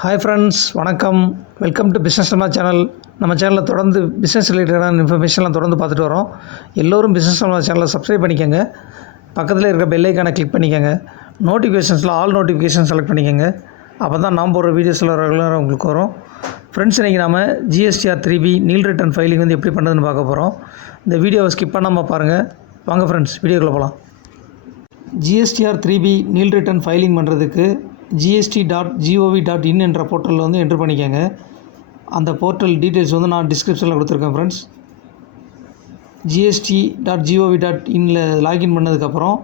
Hi friends, வணக்கம். Welcome to business நம்ம channel. நம்ம சேனலில் தொடர்ந்து பிஸ்னஸ் ரிலேட்டடான இன்ஃபர்மேஷன்லாம் தொடர்ந்து பார்த்துட்டு வரோம். எல்லோரும் பிஸ்னஸ் நம்ம சேனலை சப்ஸ்கிரைப் பண்ணிக்கோங்க. பக்கத்தில் இருக்கிற பெல் ஐக்கானை கிளிக் பண்ணிக்கோங்க. நோட்டிஃபிகேஷன்ஸில் ஆல் நோட்டிஃபிகேஷன் செலக்ட் பண்ணிக்கோங்க. அப்போ தான் நாம் போடுற வீடியோஸில் ரெகுலராக உங்களுக்கு வரும். ஃப்ரெண்ட்ஸ், இன்றைக்கி நம்ம GSTR 3B nil return filing வந்து எப்படி பண்ணுறதுன்னு பார்க்க போகிறோம். இந்த வீடியோவை ஸ்கிப் பண்ணாமல் பாருங்கள். வாங்க ஃப்ரெண்ட்ஸ், வீடியோக்குள்ளே போகலாம். GSTR 3B nil return filing பண்ணுறதுக்கு gst.gov.in என்ற போர்ட்டலில் வந்து என்ட்ரு பண்ணிக்கோங்க. அந்த போர்ட்டல் டீட்டெயில்ஸ் வந்து நான் டிஸ்கிரிப்ஷனில் கொடுத்துருக்கேன் ஃப்ரெண்ட்ஸ். gst.gov.inல லாகின் பண்ணதுக்கப்புறம்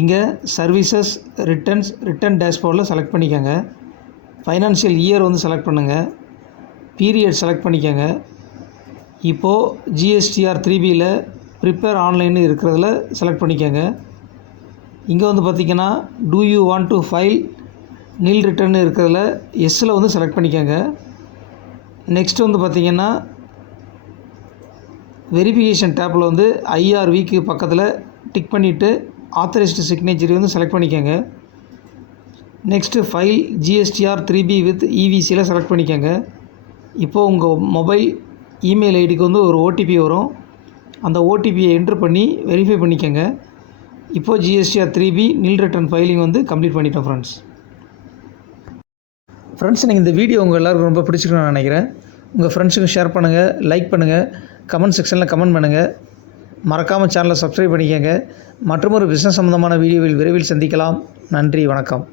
இங்கே சர்வீசஸ் ரிட்டர்ன் டேஷ்போர்டில் செலக்ட் பண்ணிக்கோங்க. ஃபைனான்ஷியல் இயர் வந்து செலக்ட் பண்ணுங்கள். பீரியட் செலக்ட் பண்ணிக்கோங்க. இப்போது GSTR 3Bயில் ப்ரிப்பேர் ஆன்லைன் இருக்கிறதுல செலக்ட் பண்ணிக்கோங்க. இங்கே வந்து பார்த்திங்கன்னா do you want to file nil return இருக்கிறதுல எஸ்ஸில் வந்து செலக்ட் பண்ணிக்கோங்க. நெக்ஸ்ட் வந்து பார்த்திங்கன்னா வெரிஃபிகேஷன் டேப்பில் வந்து IRVக்கு பக்கத்தில் டிக் பண்ணிவிட்டு ஆத்தரைஸ்டு சிக்னேச்சர் வந்து செலக்ட் பண்ணிக்கோங்க. Next file GSTR 3B with EVCயில் செலக்ட் பண்ணிக்கோங்க. இப்போது உங்கள் மொபைல் இமெயில் ஐடிக்கு வந்து ஒரு OTP வரும். அந்த OTPயை என்ட்ரு பண்ணி வெரிஃபை பண்ணிக்கோங்க. இப்போது GSTR 3B nil return filing வந்து கம்ப்ளீட் பண்ணிட்டோம் ஃப்ரெண்ட்ஸ். நீங்கள் இந்த வீடியோ உங்கள் எல்லாருக்கும் ரொம்ப பிடிச்சிருக்குன்னு நினைக்கிறேன். உங்கள் ஃப்ரெண்ட்ஸுக்கு ஷேர் பண்ணுங்கள், லைக் பண்ணுங்கள், கமெண்ட் செக்ஷனில் கமெண்ட் பண்ணுங்கள். மறக்காமல் சேனலை சப்ஸ்கிரைப் பண்ணிக்கோங்க. மற்றொரு பிஸ்னஸ் சம்மந்தமான வீடியோவில் விரைவில் சந்திக்கலாம். நன்றி, வணக்கம்.